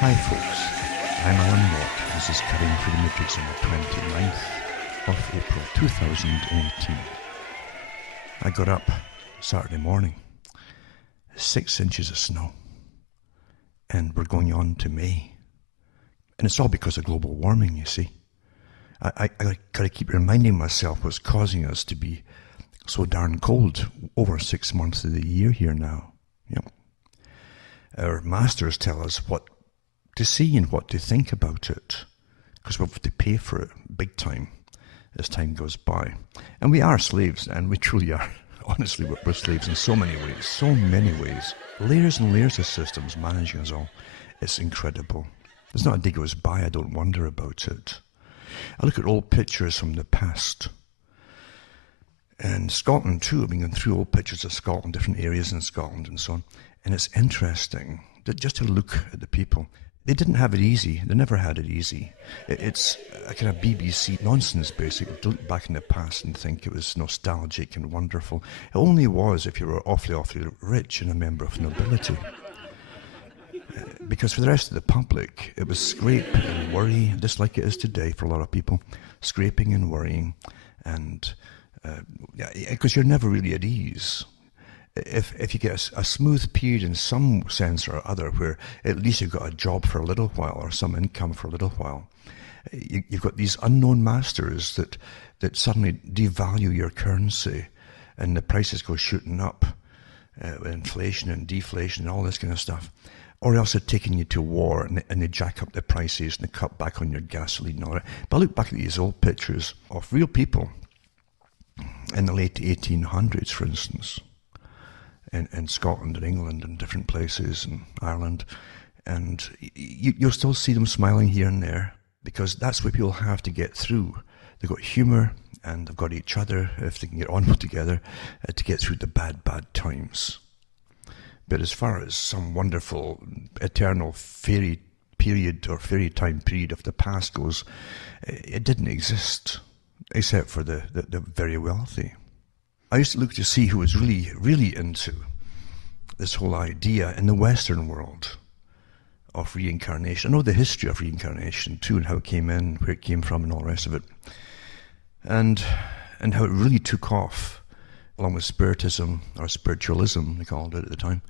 Hi folks, I'm Alan Watt. This is Cutting Through the Matrix on the 29th of April 2018. I got up Saturday morning, 6 inches of snow, and we're going on to May. And it's all because of global warming, you see. I got to keep reminding myself what's causing us to be so darn cold over 6 months of the year here now. Yep. Our masters tell us what to see and what to think about it, because we'll have to pay for it big time as time goes by. And we are slaves, and we truly are. Honestly, we're slaves in so many ways. Layers and layers of systems managing us all. It's incredible. There's not a day goes by I don't wonder about it. I look at old pictures from the past. And Scotland too, I've been going through old pictures of Scotland, different areas in Scotland and so on. And it's interesting just to look at the people. They didn't have it easy. They never had it easy. It's a kind of BBC nonsense, basically, to look back in the past and think it was nostalgic and wonderful. It only was if you were awfully rich and a member of nobility. Because for the rest of the public, it was scrape and worry, just like it is today for a lot of people. Scraping and worrying. And because you're never really at ease. If you get a smooth period in some sense or other where at least you've got a job for a little while or some income for a little while, you've got these unknown masters that suddenly devalue your currency and the prices go shooting up, inflation and deflation and all this kind of stuff. Or else they're taking you to war and they jack up the prices and they cut back on your gasoline and all that. But I look back at these old pictures of real people in the late 1800s, for instance, in Scotland and England and different places and Ireland, and you'll still see them smiling here and there, because that's what people have to get through. They've got humour and they've got each other, if they can get on together, to get through the bad times. But as far as some wonderful eternal fairy period or fairy time period of the past goes, it didn't exist, except for the very wealthy. I used to look to see who was really into this whole idea in the Western world of reincarnation. I know the history of reincarnation too, and how it came in, where it came from, and all the rest of it. And how it really took off, along with Spiritism, or spiritualism, they called it at the time,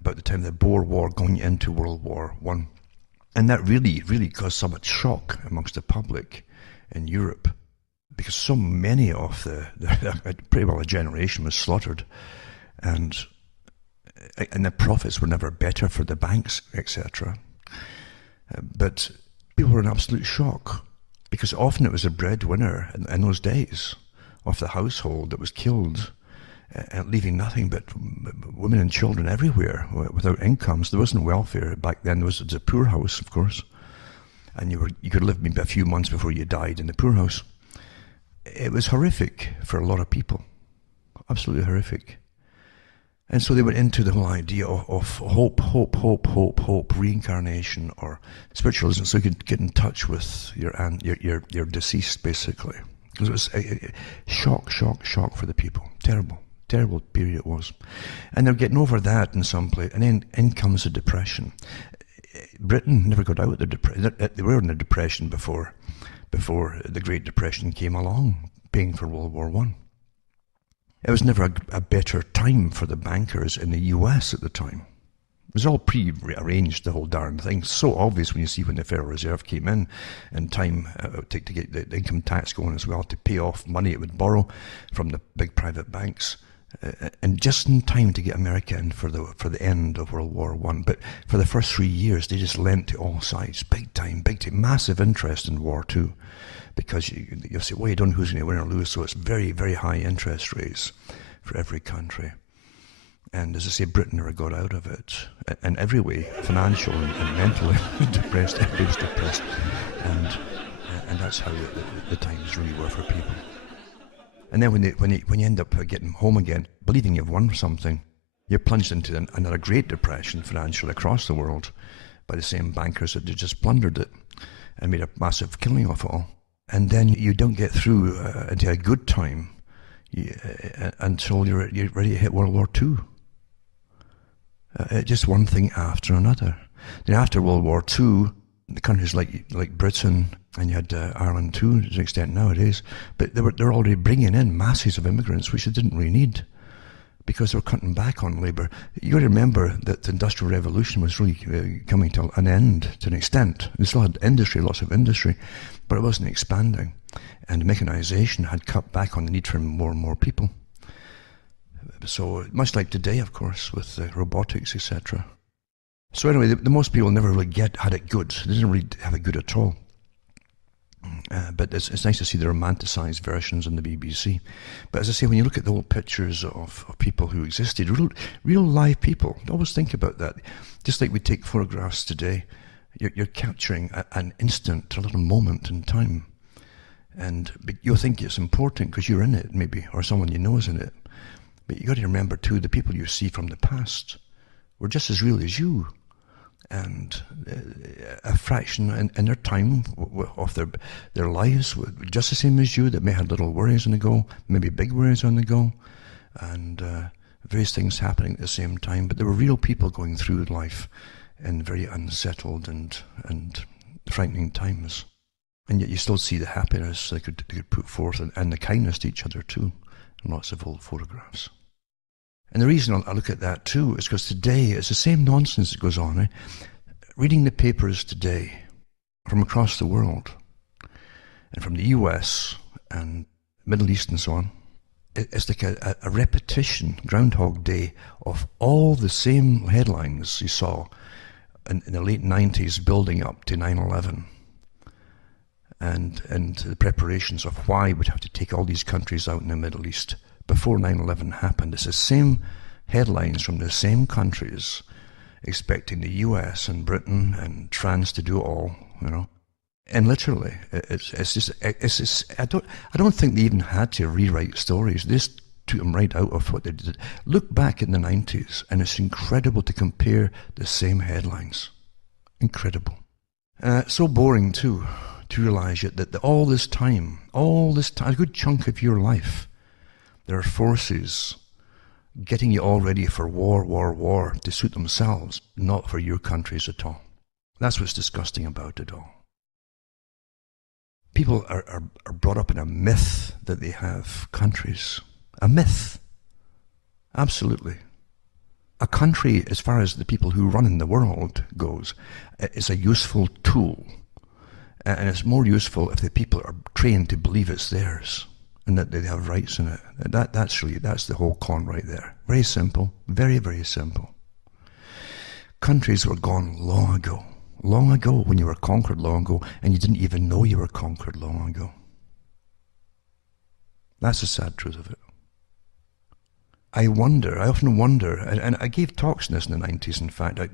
about the time of the Boer War going into World War I. And that really caused so much shock amongst the public in Europe, because so many of pretty well a generation was slaughtered, and the profits were never better for the banks, etc. But people were in absolute shock, because often it was a breadwinner in those days of the household that was killed, leaving nothing but women and children everywhere without incomes. There wasn't welfare back then. There was a poorhouse, of course, and you could live maybe a few months before you died in the poorhouse. It was horrific for a lot of people, absolutely horrific. And so they went into the whole idea of hope, reincarnation, or spiritualism, so you could get in touch with your deceased, basically. Because it was a shock for the people. Terrible period it was. And they're getting over that in some place, and then in comes the Depression. Britain never got out of the Depression. They were in the Depression before the Great Depression came along, paying for World War I. It was never a better time for the bankers in the US at the time. It was all pre-arranged, the whole darn thing. So obvious when you see when the Federal Reserve came in time to get the income tax going as well, to pay off money it would borrow from the big private banks. And just in time to get America in for the end of World War I. But for the first 3 years, they just lent to all sides, big time, massive interest in war too, because you'll say, well, you don't know who's going to win or lose, so it's very, very high interest rates for every country. And as I say, Britain never got out of it, in every way, financial and mentally depressed. Everybody was depressed, and that's how the times really were for people. And then when you end up getting home again, believing you've won something, you're plunged into another Great Depression financially across the world by the same bankers that had just plundered it and made a massive killing of it all. And then you don't get through into a good time until you're ready to hit World War II. Just one thing after another. Then after World War II, the countries like Britain, and you had Ireland too, to an extent nowadays, but they're already bringing in masses of immigrants, which they didn't really need, because they were cutting back on labour. You got to remember that the Industrial Revolution was really coming to an end to an extent. They still had industry, lots of industry, but it wasn't expanding. And mechanisation had cut back on the need for more and more people. So much like today, of course, with robotics, etc. So anyway, the most people never really had it good. They didn't really have it good at all. But it's nice to see the romanticised versions on the BBC. But as I say, when you look at the old pictures of people who existed, real live people, always think about that. Just like we take photographs today, you're capturing an instant, a little moment in time. But you'll think it's important because you're in it, maybe, or someone you know is in it. But you got to remember too, the people you see from the past were just as real as you, and a fraction in their time of their lives were just the same as you, that may have little worries on the go, maybe big worries on the go, and various things happening at the same time. But there were real people going through life in very unsettled and frightening times. And yet you still see the happiness they could put forth, and the kindness to each other too, in lots of old photographs. And the reason I look at that too is because today it's the same nonsense that goes on. Reading the papers today from across the world, and from the US and Middle East and so on, it's like a repetition, Groundhog Day, of all the same headlines you saw in the late 90s building up to 9/11. And the preparations of why we'd have to take all these countries out in the Middle East before 9/11 happened. It's the same headlines from the same countries, expecting the US and Britain and France to do it all, you know. And literally, it's just I don't think they even had to rewrite stories. They just took them right out of what they did. Look back in the 90s, and it's incredible to compare the same headlines. Incredible. So boring too, to realise that all this time, a good chunk of your life, there are forces getting you all ready for war to suit themselves, not for your countries at all. That's what's disgusting about it all. People are brought up in a myth that they have countries. A myth. Absolutely. A country, as far as the people who run in the world goes, is a useful tool. And it's more useful if the people are trained to believe it's theirs and that they have rights in it. That's the whole con right there. Very simple. Very, very simple. Countries were gone long ago. Long ago, when you were conquered long ago, and you didn't even know you were conquered long ago. That's the sad truth of it. I often wonder, and I gave talks on this in the 90s, in fact, I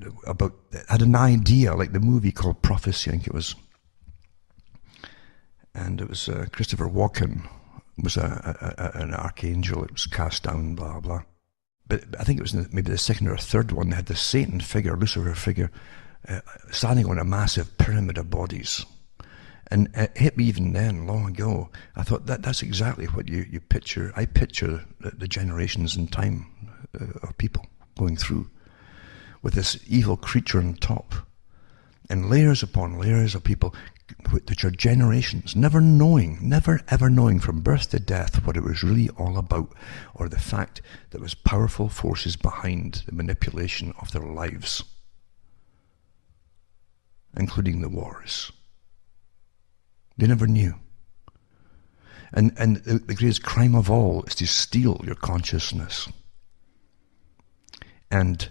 had an idea, like the movie called Prophecy, I think it was. And it was Christopher Walken was an archangel. It was cast down, blah, blah. But I think it was maybe the second or third one. They had the Satan figure, Lucifer figure, standing on a massive pyramid of bodies. And it hit me even then, long ago. I thought that's exactly what you picture. I picture the generations in time of people going through with this evil creature on top. And layers upon layers of people, which are generations, never ever knowing from birth to death what it was really all about, or the fact that there was powerful forces behind the manipulation of their lives, including the wars. They never knew. And the greatest crime of all is to steal your consciousness and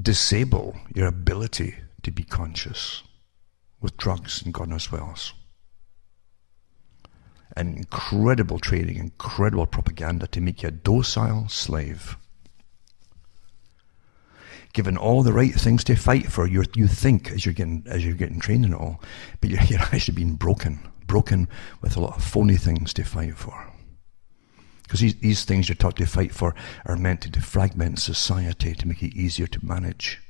disable your ability to be conscious with drugs and God knows what else. And incredible training, incredible propaganda to make you a docile slave. Given all the right things to fight for, you think as you're getting trained and all, but you're actually being broken with a lot of phony things to fight for. Because these things you're taught to fight for are meant to defragment society to make it easier to manage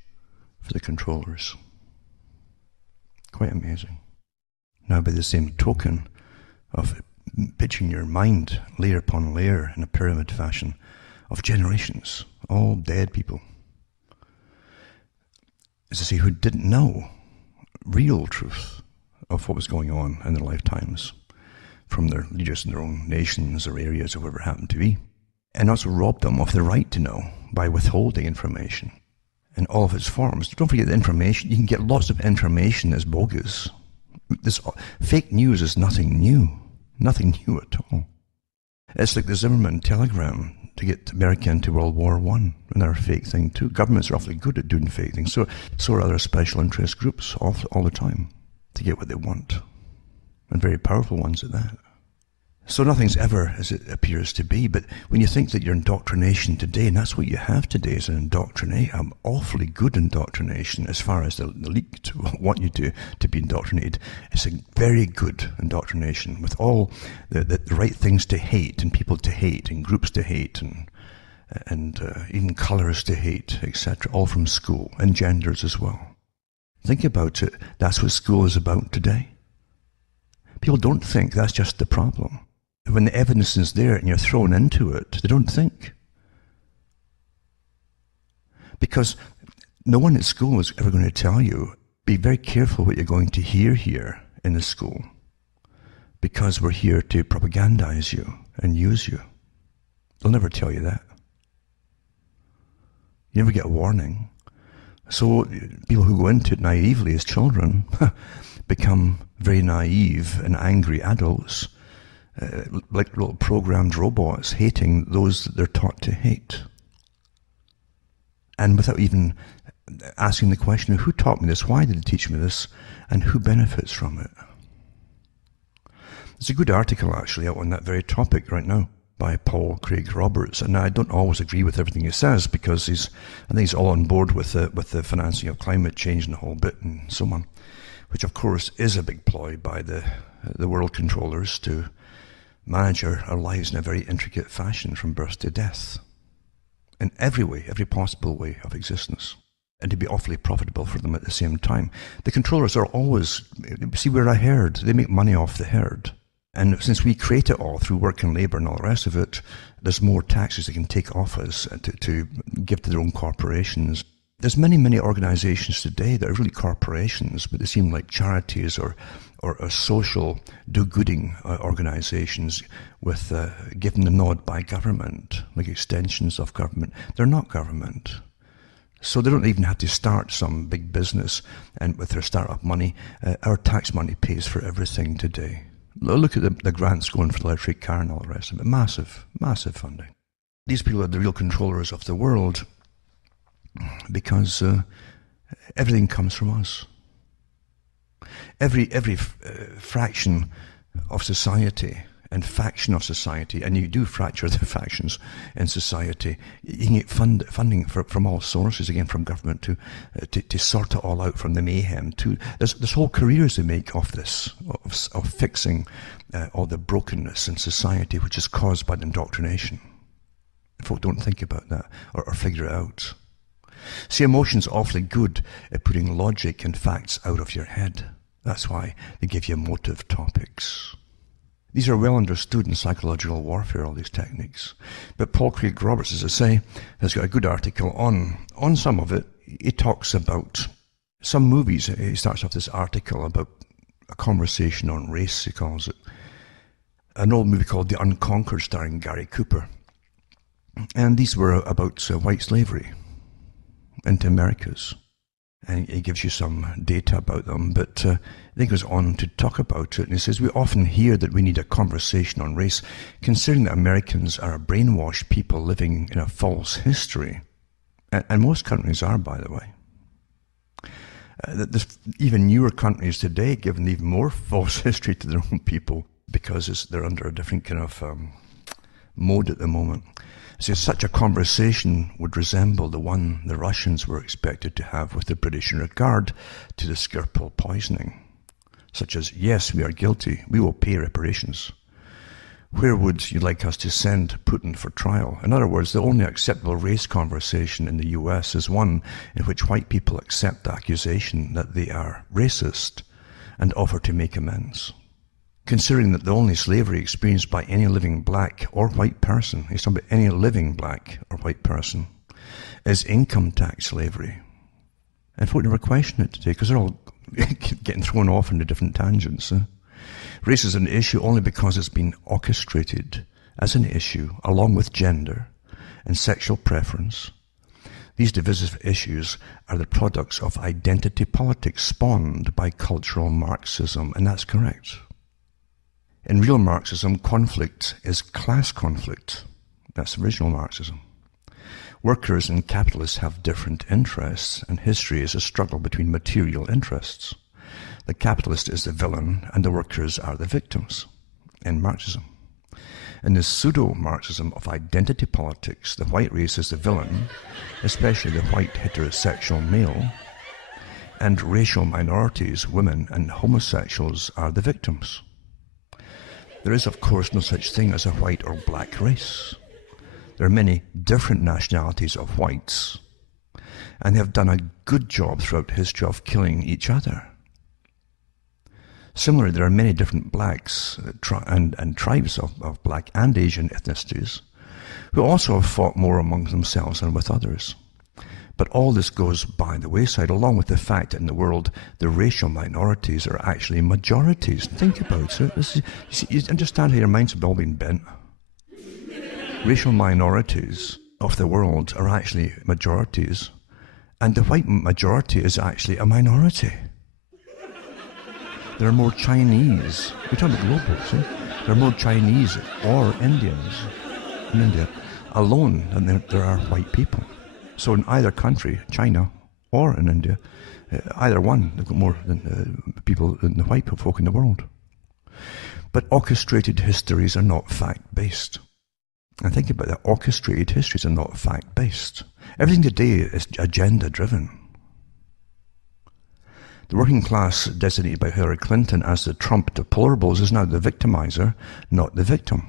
for the controllers. Quite amazing. Now, by the same token of pitching your mind layer upon layer in a pyramid fashion of generations, all dead people, as I say, who didn't know real truth of what was going on in their lifetimes from their leaders in their own nations or areas or whatever it happened to be, and also robbed them of the right to know by withholding information in all of its forms. Don't forget the information. You can get lots of information that's bogus. This fake news is nothing new at all. It's like the Zimmerman telegram to get America into World War I, another fake thing too. Governments are awfully good at doing fake things. So are other special interest groups all the time to get what they want, and very powerful ones at that. So nothing's ever as it appears to be. But when you think that your indoctrination today, and that's what you have today, is an indoctrination, awfully good indoctrination as far as the leak to want you to be indoctrinated. It's a very good indoctrination with all the right things to hate, and people to hate, and groups to hate, and even colours to hate, etc. All from school, and genders as well. Think about it. That's what school is about today. People don't think that's just the problem. When the evidence is there and you're thrown into it, they don't think. Because no one at school is ever going to tell you, be very careful what you're going to hear here in the school, because we're here to propagandize you and use you. They'll never tell you that. You never get a warning. So people who go into it naively as children become very naive and angry adults, like little programmed robots, hating those that they're taught to hate. And without even asking the question, who taught me this, why did they teach me this, and who benefits from it? There's a good article actually out on that very topic right now by Paul Craig Roberts, and I don't always agree with everything he says, because I think he's all on board with the financing of climate change and the whole bit and so on, which of course is a big ploy by the world controllers to manage our lives in a very intricate fashion from birth to death, in every way, every possible way of existence, and to be awfully profitable for them at the same time. The controllers are always, see, we're a herd. They make money off the herd. And since we create it all through work and labour and all the rest of it, there's more taxes they can take off us to give to their own corporations. There's many organizations today that are really corporations, but they seem like charities or social do-gooding organizations with given the nod by government, like extensions of government. They're not government. So they don't even have to start some big business, and with their startup money, our tax money pays for everything today. Look at the grants going for the electric car and all the rest of it. Massive funding. These people are the real controllers of the world, because everything comes from us. Every fraction of society and faction of society, and you do fracture the factions in society, you can get funding from all sources, again from government, to sort it all out, from the mayhem to there's whole careers they make off this, of fixing all the brokenness in society which is caused by the indoctrination. Folk don't think about that or figure it out. See, emotion's awfully good at putting logic and facts out of your head. That's why they give you emotive topics. These are well understood in psychological warfare, all these techniques. But Paul Craig Roberts, as I say, has got a good article on some of it. He talks about some movies. He starts off this article about a conversation on race, he calls it. An old movie called The Unconquered, starring Gary Cooper. And these were about white slavery into Americas. And he gives you some data about them, but then he goes on to talk about it, and he says, we often hear that we need a conversation on race, considering that Americans are a brainwashed people living in a false history. And most countries are, by the way. There's even newer countries today giving even more false history to their own people, because they're under a different kind of mode at the moment. So such a conversation would resemble the one the Russians were expected to have with the British in regard to the Skripal poisoning, such as, yes, we are guilty, we will pay reparations. Where would you like us to send Putin for trial? In other words, the only acceptable race conversation in the US is one in which white people accept the accusation that they are racist and offer to make amends. Considering that the only slavery experienced by any living black or white person, he's talking about any living black or white person, is income tax slavery. And folk never question it today because they're all getting thrown off into different tangents. Race is an issue only because it's been orchestrated as an issue along with gender and sexual preference. These divisive issues are the products of identity politics spawned by cultural Marxism, and that's correct. In real Marxism, conflict is class conflict. That's original Marxism. Workers and capitalists have different interests, and history is a struggle between material interests. The capitalist is the villain, and the workers are the victims in Marxism. In the pseudo-Marxism of identity politics, the white race is the villain, especially the white heterosexual male, and racial minorities, women and homosexuals, are the victims. There is, of course, no such thing as a white or black race. There are many different nationalities of whites, and they have done a good job throughout history of killing each other. Similarly, there are many different blacks and tribes of black and Asian ethnicities who also have fought more among themselves than with others. But all this goes by the wayside, along with the fact that in the world the racial minorities are actually majorities. Think about it. You understand how your minds have all been bent? Racial minorities of the world are actually majorities, and the white majority is actually a minority. There are more Chinese, we're talking about global, see? There are more Chinese or Indians in India alone than there are white people. So in either country, China or in India, either one, they've got more than people than the white folk in the world. But orchestrated histories are not fact-based. And think about that, orchestrated histories are not fact-based. Everything today is agenda-driven. The working class, designated by Hillary Clinton as the Trump deplorables, is now the victimizer, not the victim.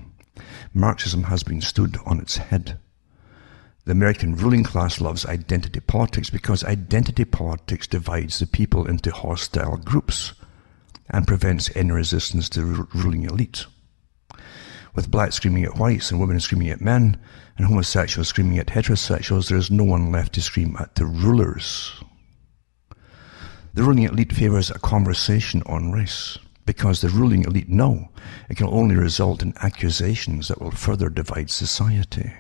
Marxism has been stood on its head. The American ruling class loves identity politics because identity politics divides the people into hostile groups and prevents any resistance to the ruling elite. With blacks screaming at whites and women screaming at men and homosexuals screaming at heterosexuals, there is no one left to scream at the rulers. The ruling elite favours a conversation on race because the ruling elite know it can only result in accusations that will further divide society.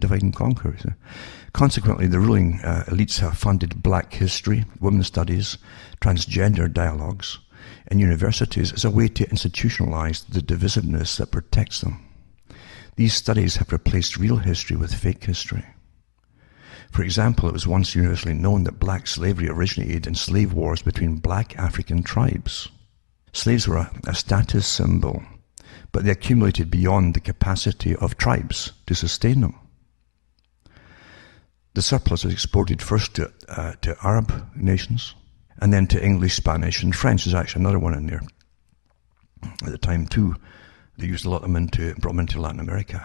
Divide and conquer. Consequently, the ruling elites have funded black history, women's studies, transgender dialogues in universities as a way to institutionalize the divisiveness that protects them. These studies have replaced real history with fake history. For example, it was once universally known that black slavery originated in slave wars between black African tribes. Slaves were a status symbol, but they accumulated beyond the capacity of tribes to sustain them. The surplus was exported first to Arab nations, and then to English, Spanish, and French. There's actually another one in there. At the time, too, they used a lot of them brought them into Latin America.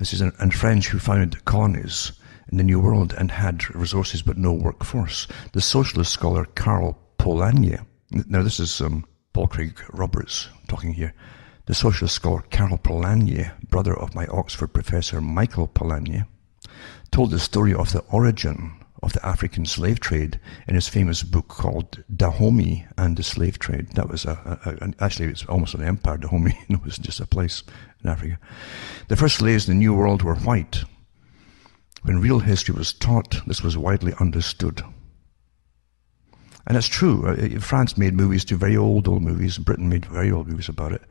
This is and French who founded colonies in the New World and had resources but no workforce. The socialist scholar Karl Polanyi, now this is Paul Craig Roberts talking here. The socialist scholar Karl Polanyi, brother of my Oxford professor Michael Polanyi, told the story of the origin of the African slave trade in his famous book called Dahomey and the Slave Trade. That was actually it's almost an empire. Dahomey was just a place in Africa. The first slaves in the New World were white. When real history was taught, this was widely understood. And it's true. France made movies too, very old movies. Britain made very old movies about it,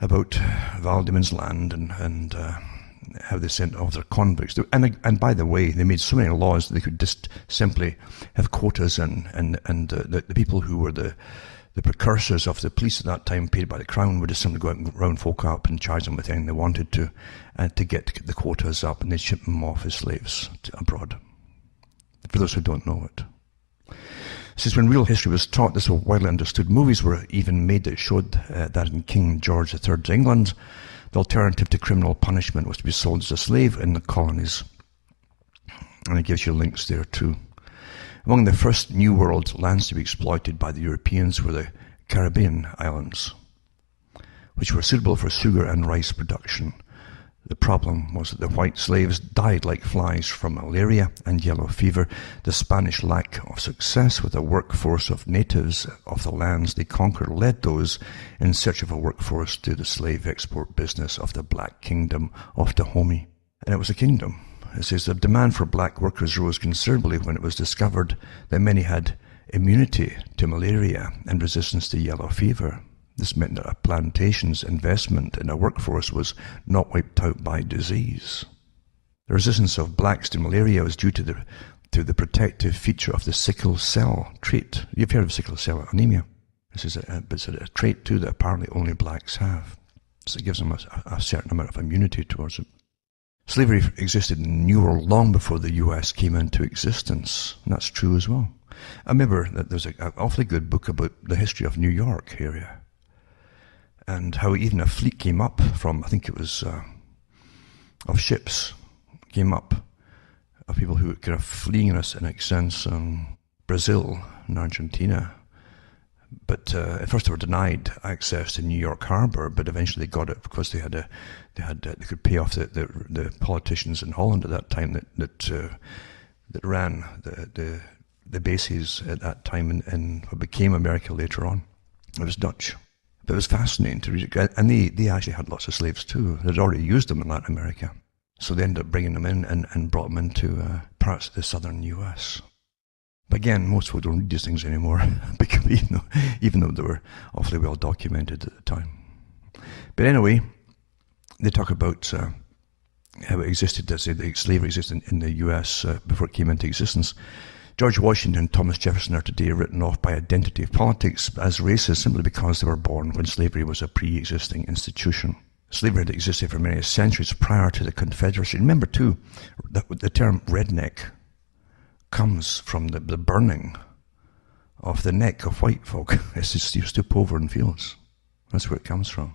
about Val Diemen's Land and how they sent off their convicts. And by the way, they made so many laws that they could just simply have quotas, and the people who were the precursors of the police at that time, paid by the crown, would just simply go out and round folk up and charge them with anything they wanted to get the quotas up, and they'd ship them off as slaves abroad. For those who don't know it. Since when real history was taught, this was widely understood. Movies were even made that showed that in King George III's England, the alternative to criminal punishment was to be sold as a slave in the colonies. And it gives you links there too. Among the first New World lands to be exploited by the Europeans were the Caribbean islands, which were suitable for sugar and rice production. The problem was that the white slaves died like flies from malaria and yellow fever. The Spanish lack of success with a workforce of natives of the lands they conquered led those in search of a workforce to the slave export business of the Black Kingdom of Dahomey. And it was a kingdom. It says the demand for black workers rose considerably when it was discovered that many had immunity to malaria and resistance to yellow fever. This meant that a plantation's investment in a workforce was not wiped out by disease. The resistance of blacks to malaria was due to the protective feature of the sickle cell trait. You've heard of sickle cell anemia. This is a trait too that apparently only blacks have. So it gives them a certain amount of immunity towards it. Slavery existed in the New World long before the US came into existence. And that's true as well. I remember that there's an awfully good book about the history of New York area, and how even a fleet came up from, I think it was, of ships, came up, of people who were kind of fleeing us in a sense, Brazil and Argentina. But at first they were denied access to New York Harbor, but eventually they got it because they could pay off the politicians in Holland at that time that ran the bases at that time in what became America later on. It was Dutch. But it was fascinating to read it. And they actually had lots of slaves too. They'd already used them in Latin America. So they ended up bringing them in and brought them into parts of the southern US. But again, most people don't read these things anymore, even though they were awfully well documented at the time. But anyway, they talk about how it existed, the slavery existed in the US before it came into existence. George Washington and Thomas Jefferson are today written off by identity of politics as racist simply because they were born when slavery was a pre-existing institution. Slavery had existed for many centuries prior to the Confederacy. Remember too, that the term redneck comes from the burning of the neck of white folk as they stoop over in fields. That's where it comes from.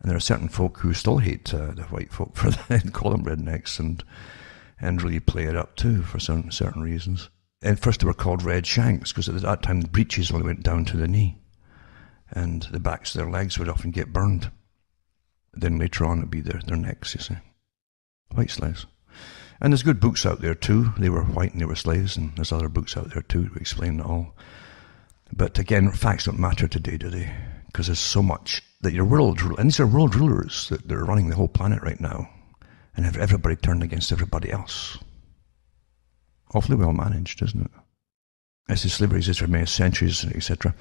And there are certain folk who still hate the white folk for that and call them rednecks and really play it up too for certain reasons. And first they were called red shanks because at that time the breeches only went down to the knee and the backs of their legs would often get burned. Then later on it'd be their necks, you see. White slaves. And there's good books out there too. They were white and they were slaves, and there's other books out there too to explain it all. But again, facts don't matter today, do they? Because there's so much that your world, and these are world rulers that they're running the whole planet right now, and have everybody turned against everybody else. Awfully well managed, isn't it? As the slavery existed for many centuries, etc.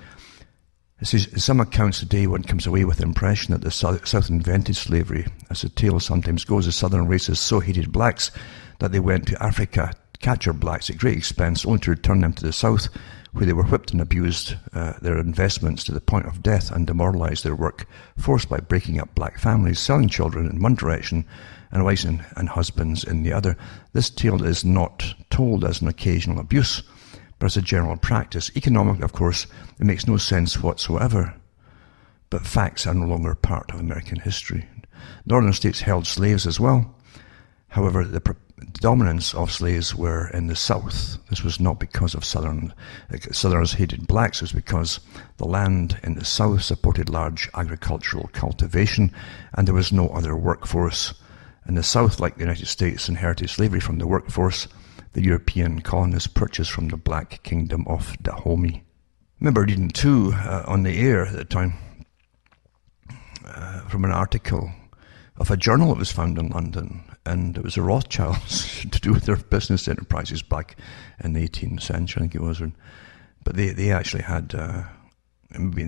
In some accounts today, one comes away with the impression that the South invented slavery. As the tale sometimes goes, the southern races so hated blacks that they went to Africa to capture blacks at great expense, only to return them to the South, where they were whipped and abused their investments to the point of death and demoralized their work, forced by breaking up black families, selling children in one direction, and wives and husbands in the other. This tale is not told as an occasional abuse, but as a general practice. Economically, of course, it makes no sense whatsoever, but facts are no longer part of American history. Northern states held slaves as well. However, the dominance of slaves were in the South. This was not because of Southerners hated blacks. It was because the land in the South supported large agricultural cultivation, and there was no other workforce. In the South, like the United States, inherited slavery from the workforce the European colonists purchased from the Black Kingdom of Dahomey. I remember reading too on the air at the time from an article of a journal that was found in London, and it was the Rothschilds to do with their business enterprises back in the 18th century, I think it was. But they actually had, maybe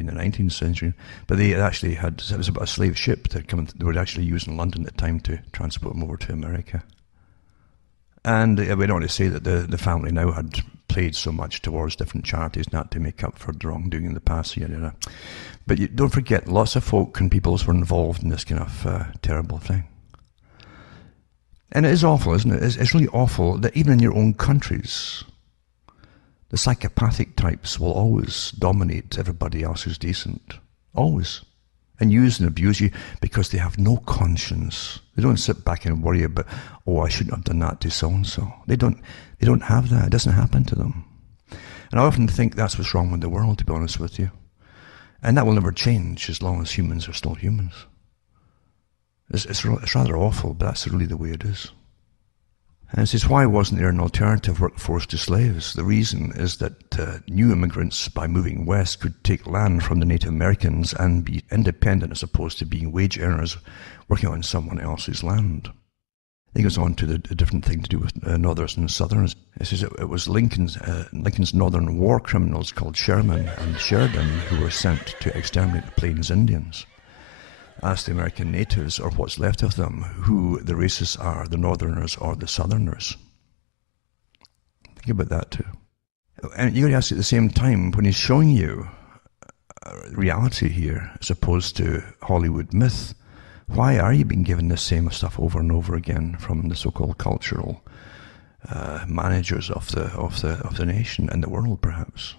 in the 19th century, but they actually had, it was about a slave ship that they were actually using in London at the time to transport them over to America. And we don't want to say that the family now had played so much towards different charities not to make up for the wrongdoing in the past. But don't forget, lots of folk and peoples were involved in this kind of terrible thing. And it is awful, isn't it? It's really awful that even in your own countries, the psychopathic types will always dominate everybody else who's decent. Always. And use and abuse you because they have no conscience. They don't sit back and worry about, oh, I shouldn't have done that to so-and-so. They don't have that. It doesn't happen to them. And I often think that's what's wrong with the world, to be honest with you. And that will never change as long as humans are still humans. It's rather awful, but that's really the way it is. And it says, why wasn't there an alternative workforce to slaves? The reason is that new immigrants, by moving west, could take land from the Native Americans and be independent as opposed to being wage earners working on someone else's land. He goes on to the different thing to do with Northerners and Southerners. It says it was Lincoln's Northern war criminals called Sherman and Sheridan who were sent to exterminate the Plains Indians. Ask the American natives, or what's left of them, who the races are, the Northerners or the Southerners. Think about that too. And you got to ask at the same time, when he's showing you reality here as opposed to Hollywood myth, why are you being given the same stuff over and over again from the so-called cultural managers of the nation and the world, perhaps?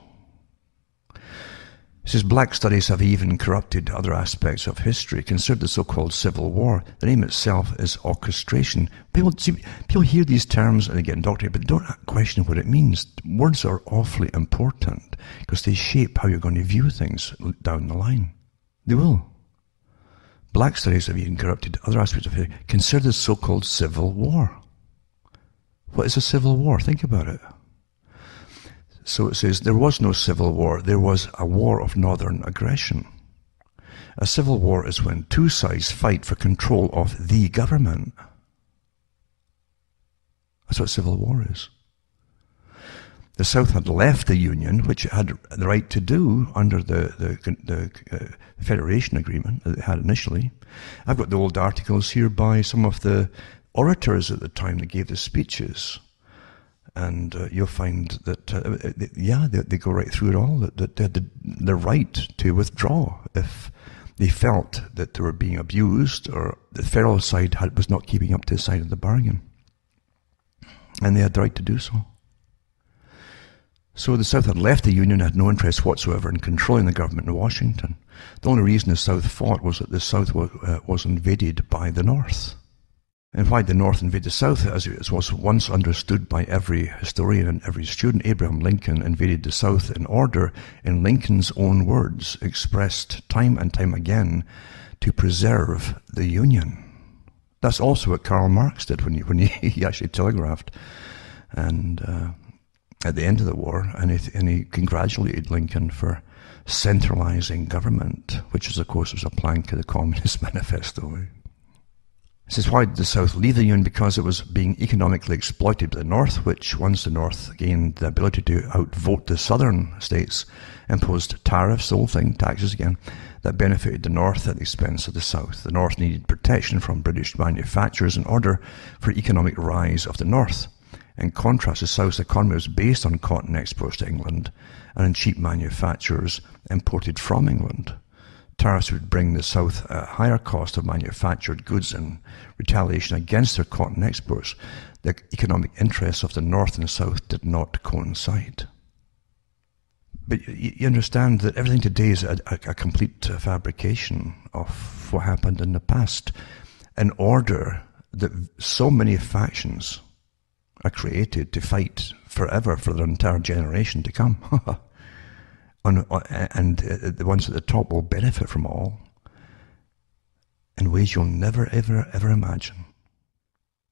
It says black studies have even corrupted other aspects of history. Consider the so-called Civil War. The name itself is orchestration. People hear these terms and they get indoctrinated, but don't question what it means. Words are awfully important because they shape how you're going to view things down the line. They will. Black studies have even corrupted other aspects of history. Consider the so-called Civil War. What is a civil war? Think about it. So it says, there was no civil war, there was a war of northern aggression. A civil war is when two sides fight for control of the government. That's what civil war is. The South had left the Union, which it had the right to do under the Federation Agreement that it had initially. I've got the old articles here by some of the orators at the time that gave the speeches. And you'll find that, they go right through it all, that they had the right to withdraw if they felt that they were being abused or the federal side was not keeping up to the side of the bargain. And they had the right to do so. So the South had left the Union, had no interest whatsoever in controlling the government in Washington. The only reason the South fought was that the South was invaded by the North. And why the North invaded the South, as was once understood by every historian and every student, Abraham Lincoln invaded the South in order, in Lincoln's own words, expressed time and time again, to preserve the Union. That's also what Karl Marx did when he actually telegraphed, and at the end of the war, and he congratulated Lincoln for centralizing government, which is, of course, was a plank of the Communist Manifesto. It says, why did the South leave the Union? Because it was being economically exploited by the North, which, once the North gained the ability to outvote the Southern states, imposed tariffs, the whole thing, taxes again, that benefited the North at the expense of the South. The North needed protection from British manufacturers in order for economic rise of the North. In contrast, the South's economy was based on cotton exports to England and on cheap manufacturers imported from England. Tariffs would bring the South a higher cost of manufactured goods in retaliation against their cotton exports. The economic interests of the North and South did not coincide. But you understand that everything today is a complete fabrication of what happened in the past, in order that so many factions are created to fight forever for their entire generation to come. And the ones at the top will benefit from all in ways you'll never, ever, ever imagine.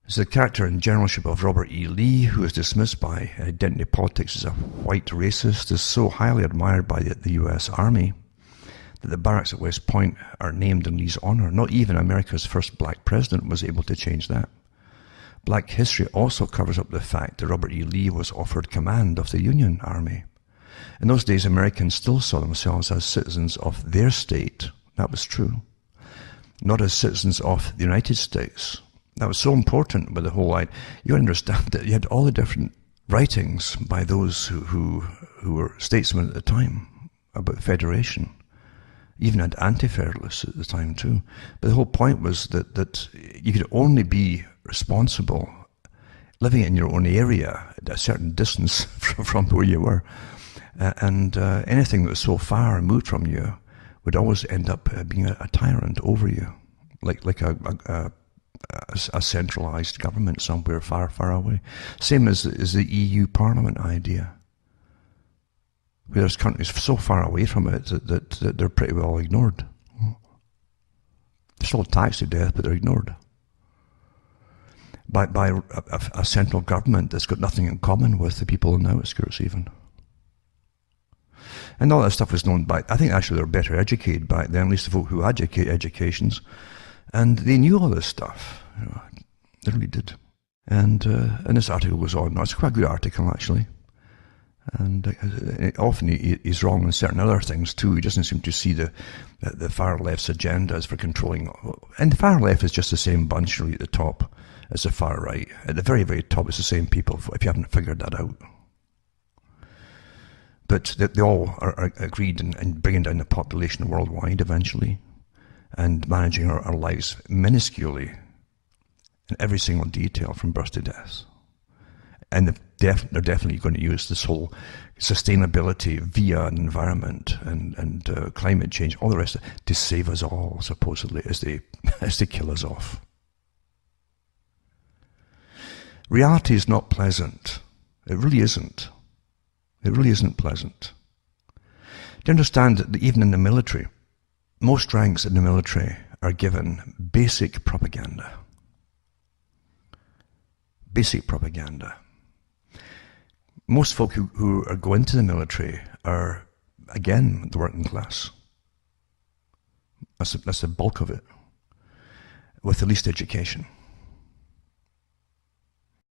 There's the character and generalship of Robert E. Lee, who is dismissed by identity politics as a white racist, is so highly admired by the U.S. Army that the barracks at West Point are named in Lee's honor. Not even America's first black president was able to change that. Black history also covers up the fact that Robert E. Lee was offered command of the Union Army. In those days, Americans still saw themselves as citizens of their state. That was true. Not as citizens of the United States. That was so important with the whole idea. You understand that you had all the different writings by those who were statesmen at the time about federation. Even had anti-federalists at the time too. But the whole point was that you could only be responsible living in your own area at a certain distance from where you were. And anything that was so far removed from you would always end up being a tyrant over you, like a centralized government somewhere far, far away. Same as the EU Parliament idea, where there's countries so far away from it that they're pretty well ignored. They're still taxed to death, but they're ignored by a central government that's got nothing in common with the people in the outskirts even. And all that stuff was known by, I think actually they were better educated back then, at least the folk who educate educations, and they knew all this stuff. They really did. And this article goes on. It's quite a good article actually. And often he's wrong in certain other things too. He doesn't seem to see the far left's agendas for controlling. And the far left is just the same bunch really at the top as the far right. At the very, very top, it's the same people, if you haven't figured that out. But they all are agreed in bringing down the population worldwide eventually and managing our lives minusculely in every single detail from birth to death. And they're definitely going to use this whole sustainability via an environment and climate change, all the rest of it, to save us all, supposedly, as they kill us off. Reality is not pleasant. It really isn't. It really isn't pleasant. Do you understand that even in the military, most ranks in the military are given basic propaganda. Basic propaganda. Most folk who go into the military are, again, the working class. That's the bulk of it, with the least education.